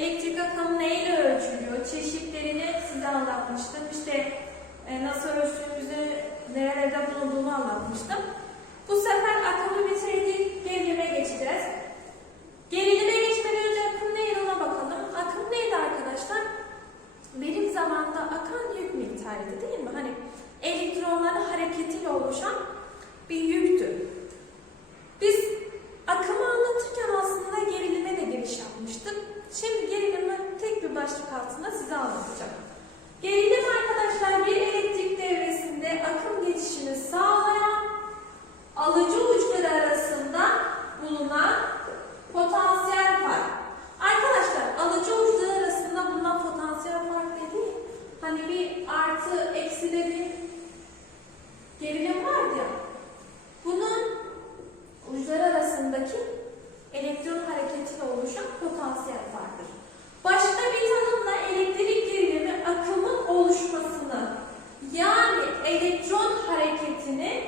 Elektrik akımı neyle ölçülüyor? Çeşitlerini size anlatmıştım. İşte e, nasıl ölçtüğümüzü, nerede bulunduğunu anlatmıştım. Bu sefer akımı bitirdik, gerilime geçeceğiz. Gerilime Şimdi gerilimi tek bir başlık altında size anlatacağım. Gerilim arkadaşlar bir elektrik devresinde akım geçişini sağlayan alıcı uçları arasında bulunan potansiyel fark. Arkadaşlar alıcı uçları arasında bulunan potansiyel fark dediğim hani bir artı eksi dediğim gerilim vardı ya. Bunun uçları arasındaki elektron hareketiyle oluşan potansiyel farktır. Başka bir tanımla elektrik gerilimi akımın oluşmasını yani elektron hareketini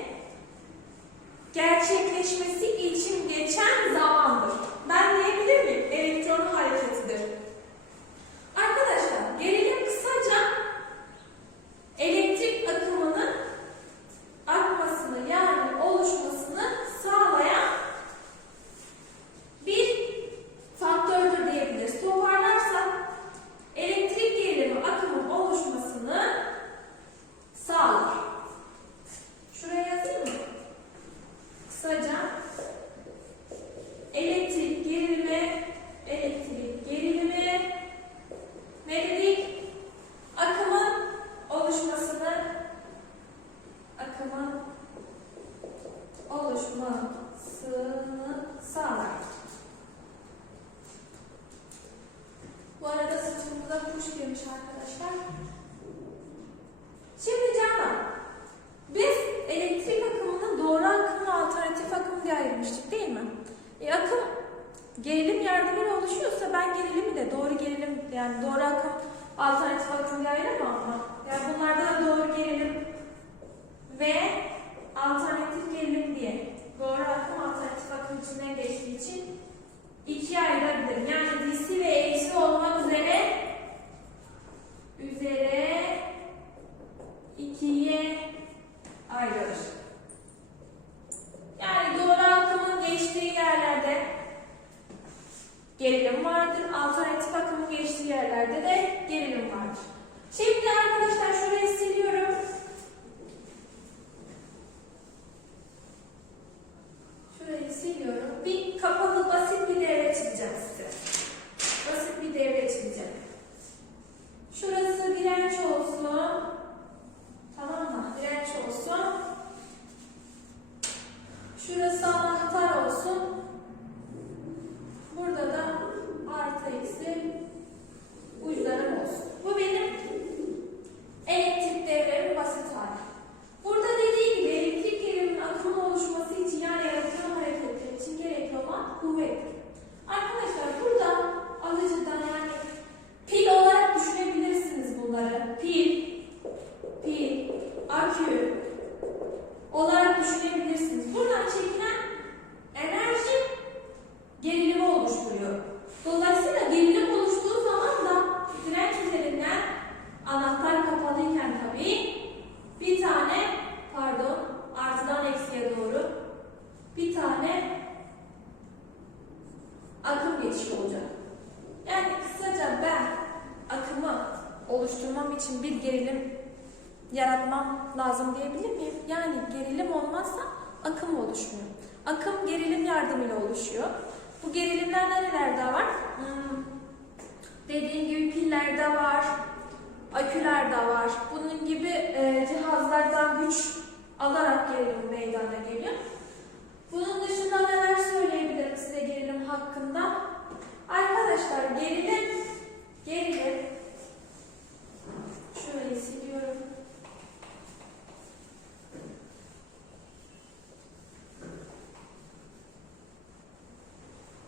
gerçekleşmesi için geçen zamandır. Ben diyebilir miyim? Elektron hareketidir. Arkadaşlar gerilim kısaca elektrik akımının akmasını yani oluşmasını sağlayan bir faktördür diyebiliriz. Toparlarsak elektrik gerilimi akımın oluşmasını sağlar. Şuraya yazayım mı? Kısaca elektrik gerilimi, elektrik gerilimi ne dedik? Akımın oluşmasını akımın oluşmasını sağlar. Bu arada sırtımıza kuş girmiş arkadaşlar. Şimdi canlar, biz elektrik akımını doğru akım ve alternatif akım diye ayırmıştık değil mi? E, akım gerilim yardımıyla oluşuyorsa ben gerilimi de doğru gerilim yani doğru akım alternatif akım diye ayıramam mı? Yani bunlarda da doğru gerilim ve alternatif gerilim diye doğru akım alternatif akım içinden geçtiği için ikiye ayırabilirim. Yani DC ve AC olmak üzere üzere ikiye ayrılır. Yani doğru akımın geçtiği yerlerde gerilim vardır. Alternatif akımın geçtiği yerlerde de gerilim vardır. Şimdi arkadaşlar şurayı siliyorum. Şurayı siliyorum. Bir kapalı basit bir devre çizeceğim size. Basit bir devre çizeceğim. Şurası direnç olsun. Tamam mı? Direnç olsun. Şurası anahtar olsun. Burada da artı eksi uçlarım olsun. Bu benim elektrik devremin basit hali. Burada dediği gibi elektrik geriliminin akımın oluşması için yani elektron hareketleri için gerekli olan kuvvettir. Arkadaşlar burada alıcıdan yani pil olarak düşünebilirsiniz bunları. Pil, pil, akü olarak düşünebilirsiniz. Buradan çekilen enerji gerilimi oluşturuyor. Dolayısıyla gerilim oluştuğu zaman da direnç üzerinden anahtar kapalıyken tabii bir tane pardon artıdan eksiye doğru bir tane akım geçişi olacak. Yani kısaca ben akımı oluşturmam için bir gerilim yaratmam lazım diyebilir miyim? Yani gerilim olmazsa akım oluşmuyor. Akım gerilim yardımıyla oluşuyor. Bu gerilimler nerelerde var? Hmm, dediğim gibi pillerde var, akülerde var. Bunun gibi e, cihazlardan güç alarak gerilim meydana geliyor. Bunun dışında neler söyleyebilirim size gerilim hakkında? Arkadaşlar gerilim, gerilim, şurayı siliyorum.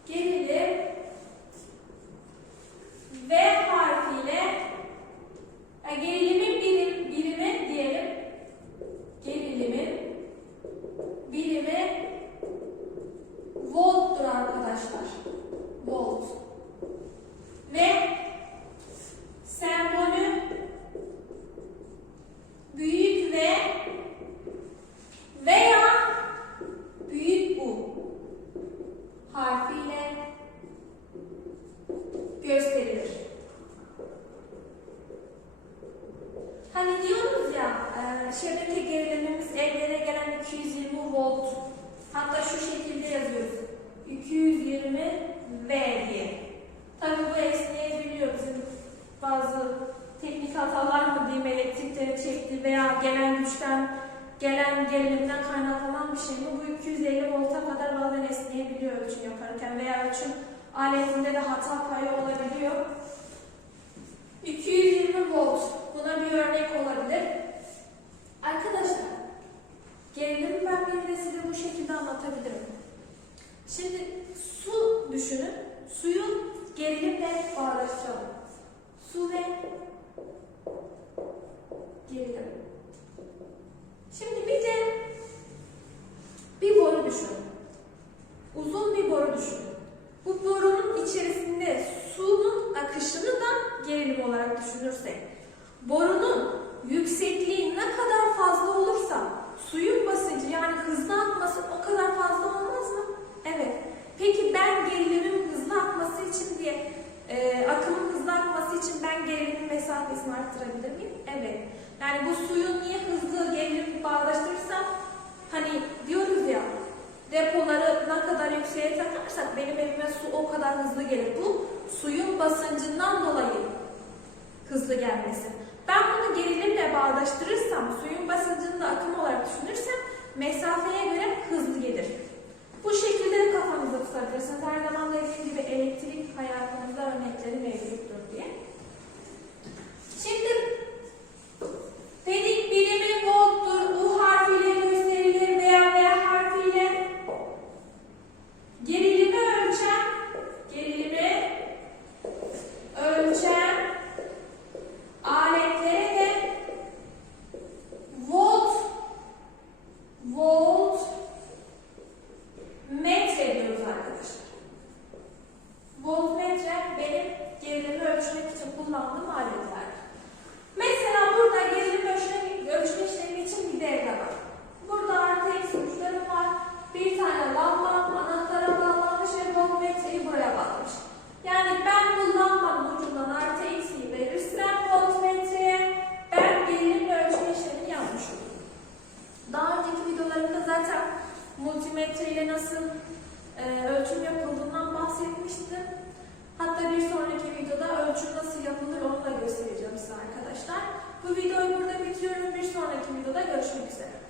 Gerilim V harfiyle e, gerilimin birim, birimi diyelim. Gerilimin birimi volttur arkadaşlar. Volt. Ve sembolü harfiyle gösterilir. Hani diyoruz ya, e, şebeke gerilimimiz evlere gelen 220 volt. Hatta şu şekilde yazıyoruz. 220 V diye. Tabii bu esneyebiliyor bizim bazı teknik hatalar mı diyeyim elektrikleri çekti veya gelen güçten gelen gerilimden kaynaklanan bir şey mi? Bu 250 volta kadar bazen esneyebiliyor ölçüm yaparken veya ölçüm aletinde de hata payı olabiliyor. 220 volt buna bir örnek olabilir. Arkadaşlar gerilimi ben bir de size bu şekilde anlatabilirim. Şimdi su düşünün. Suyu gerilimle bağdaştıralım. Su ve gerilim. Şimdi bir de bir boru düşünün. Uzun bir boru düşünün. Bu borunun içerisinde suyun akışını da gerilim olarak düşünürsek, borunun yüksekliği ne kadar fazla olursa suyun basıncı yani hızlı akması o kadar fazla olmaz mı? Evet. Peki ben gerilimin hızlı akması için diye e, akımın hızlı akması için ben gerilimin mesafesini arttırabilir miyim? Evet. Yani bu suyun niye hızlı gerilim bağdaştırırsam hani diyoruz ya depoları ne kadar yükseğe takarsak benim evime su o kadar hızlı gelir. Bu suyun basıncından dolayı hızlı gelmesi. Ben bunu gerilimle bağdaştırırsam, suyun basıncını da akım olarak düşünürsem mesafeye göre hızlı gelir. Bu şekilde de kafanızda tutabilirsiniz. Her zaman dediğim gibi elektrik hayatımızda örnekleri mevcuttur diye. Şimdi dedik birimi volttur, U harfiyle gösterilir veya V harfiyle gerilimi ölçen, gerilimi ölçen aletlere de volt, volt, metre diyoruz arkadaşlar. Voltmetre benim gerilimi ölçmek için kullandığım aletler. Mesela burada gerilim ölçme, ölçme işlemi için bir devre var. Burada artı eksi uçlarım var. Bir tane lambam anahtara bağlanmış ve voltmetreyi buraya bağlamış. Yani ben bu lambanın ucundan artı eksiyi verirsem voltmetreye ben gerilimle ölçme işlemini yapmış olurum. Daha önceki videolarımda zaten multimetre ile nasıl e, ölçüm yapıldığından bahsetmiştim. Hatta bir sonraki videoda ölçüm nasıl yapılır onu da göstereceğim size arkadaşlar. Bu videoyu burada bitiriyorum. Bir sonraki videoda görüşmek üzere.